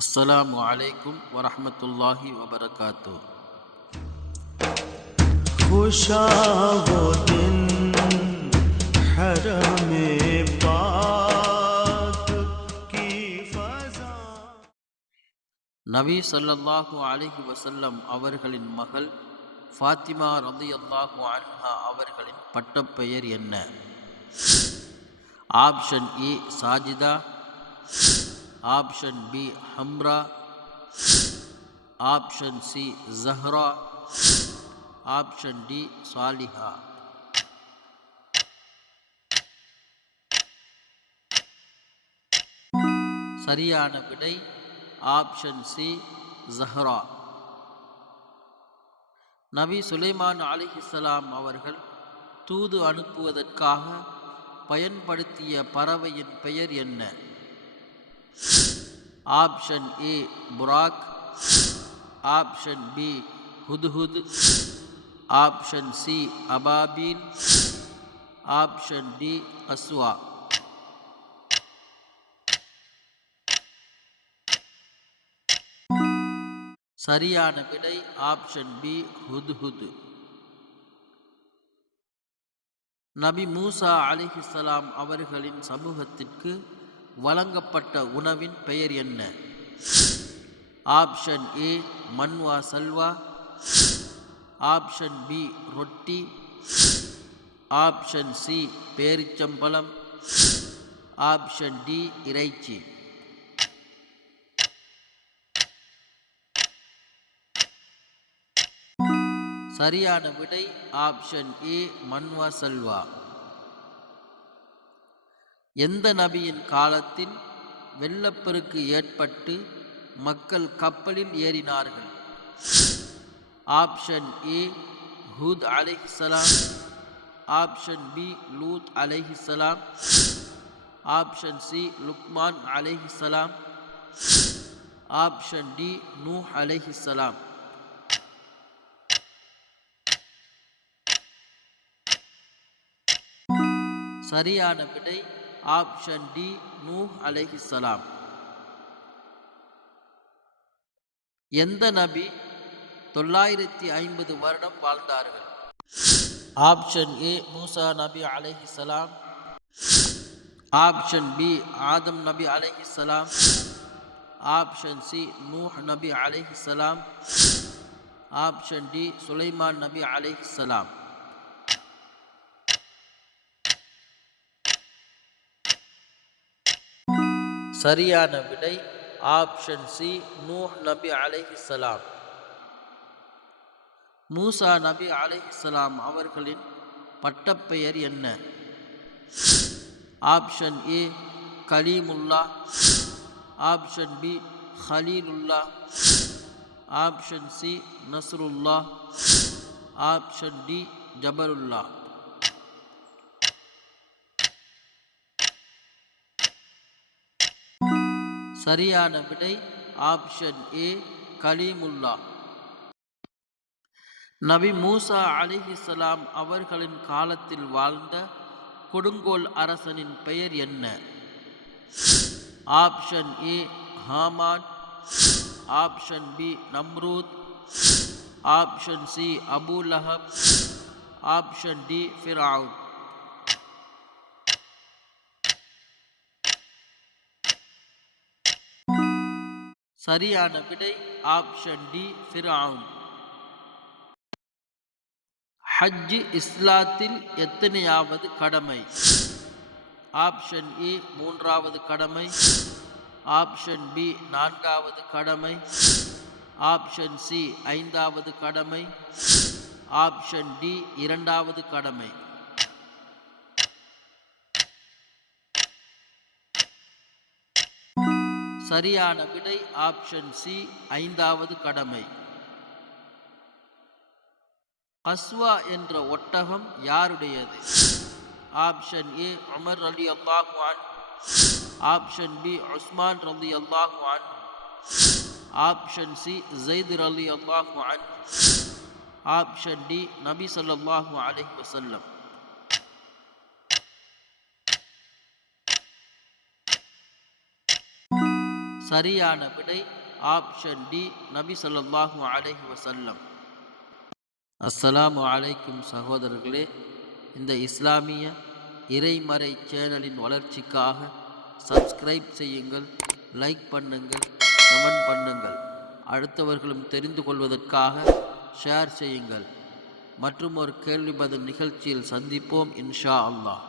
அஸ்ஸலாமு அலைக்கும் வரஹ்மத்துல்லாஹி வபரகாத்துஹ். खुशा वो दिन हरम पाक की फज़ा. நபி ஸல்லல்லாஹு அலைஹி வஸல்லம் அவர்களின் மகள் ஃபாத்திமா ரலியல்லாஹு அன்ஹா அவர்களின் பட்டப்பெயர் என்ன? ஆப்ஷன் ஏ சாஜிதா, ஆப்ஷன் பி ஹம்ரா, ஆப்ஷன் சி ஜஹ்ரா, ஆப்ஷன் டி சாலிஹா. சரியான விடை ஆப்ஷன் சி ஜஹ்ரா. நபி சுலைமான் அலைஹிஸ்ஸலாம் அவர்கள் தூது அனுப்புவதற்காக பயன்படுத்திய பறவையின் பெயர் என்ன? Option A Buraq, option B ஹுத்ஹுத், ஆப்ஷன் சி அபாபீல், ஆப்ஷன் டி அஸ்வா. சரியான விடை ஆப்ஷன் பி ஹுத்ஹுத். நபி மூசா அலைஹிஸ்ஸலாம் அவர்களின் சமூகத்திற்கு வழங்கப்பட்ட உணவின் பெயர் என்ன? ஆப்ஷன் ஏ மன்வா சல்வா, ஆப்ஷன் பி ரொட்டி, ஆப்ஷன் சி பேரிச்சம்பழம், ஆப்ஷன் டி இறைச்சி. சரியான விடை ஆப்ஷன் ஏ மன்வா சல்வா. எந்த நபியின் காலத்தில் வெள்ளப்பெருக்கு ஏற்பட்டு மக்கள் கப்பலில் ஏறினார்கள்? ஆப்ஷன் ஏ ஹூத் அலைஹிஸ்ஸலாம், ஆப்ஷன் பி லூத் அலைஹிஸ்ஸலாம், ஆப்ஷன் சி லுக்மான் அலைஹிஸ்ஸலாம், ஆப்ஷன் டி நூஹ் அலைஹிஸ்ஸலாம். சரியான விடை ஆப்ஷன் டி நூஹ் அலைஹிஸ்ஸலாம். எந்த நபி 950 வருடம் வாழ்ந்தார்கள்? ஆப்ஷன் ஏ மூசா நபி அலைஹிஸ்ஸலாம், ஆப்ஷன் பி ஆதம் நபி அலைஹிஸ்ஸலாம், ஆப்ஷன் சி நூஹ் நபி அலைஹிஸ்ஸலாம், ஆப்ஷன் டி சுலைமான் நபி அலைஹிஸ்ஸலாம். சரியான விடை ஆப்ஷன் சி நூஹ் நபி அலைஹிஸ்ஸலாம். மூசா நபி அலைஹிஸ்ஸலாம் அவர்களின் பட்டப்பெயர் என்ன? ஆப்ஷன் ஏ கலீமுல்லா, ஆப்ஷன் பி ஹலீலுல்லா, ஆப்ஷன் சி நஸ்ருல்லா, ஆப்ஷன் டி ஜபருல்லா. சரியான விடை ஆப்ஷன் ஏ கலீமுல்லா. நபி மூசா அலைஹிஸ்ஸலாம் அவர்களின் காலத்தில் வாழ்ந்த கொடுங்கோல் அரசனின் பெயர் என்ன? Option A Haman, option B Nimrod, option C Abu Lahab, option D Firaun. சரியான விடை ஆப்ஷன் டி ஃபிர்அவுன். ஹஜ் இஸ்லாத்தில் எத்தனையாவது கடமை? ஆப்ஷன் ஏ 3வது கடமை, ஆப்ஷன் பி 4வது கடமை, ஆப்ஷன் சி 5வது கடமை, ஆப்ஷன் டி 2வது கடமை. சரியான விடை ஆப்ஷன் சி 5வது கடமை. அஸ்வா என்ற ஒட்டகம் யாருடையது? ஆப்ஷன் ஏ உமர் ரலியல்லாஹு அன்ஹு, ஆப்ஷன் பி உஸ்மான் ரலியல்லாஹு அன்ஹு, ஆப்ஷன் சி ஸைத் ரலியல்லாஹு அன்ஹு, ஆப்ஷன் டி நபி ஸல்லல்லாஹு அலைஹி வஸல்லம். சரியான விடை ஆப்ஷன் டி, நபி ஸல்லல்லாஹு அலைஹி வஸல்லம். அஸ்ஸலாமு அலைக்கும் சகோதரர்களே, இந்த இஸ்லாமிய இறைமறை சேனலின் வளர்ச்சிக்காக சப்ஸ்கிரைப் செய்யுங்கள், லைக் பண்ணுங்கள், கமெண்ட் பண்ணுங்கள். அடுத்தவர்களும் தெரிந்து கொள்வதற்காக ஷேர் செய்யுங்கள். மற்றும் ஒரு கேள்வி பதில் நிகழ்ச்சியில் சந்திப்போம் இன்ஷா அல்லாஹ்.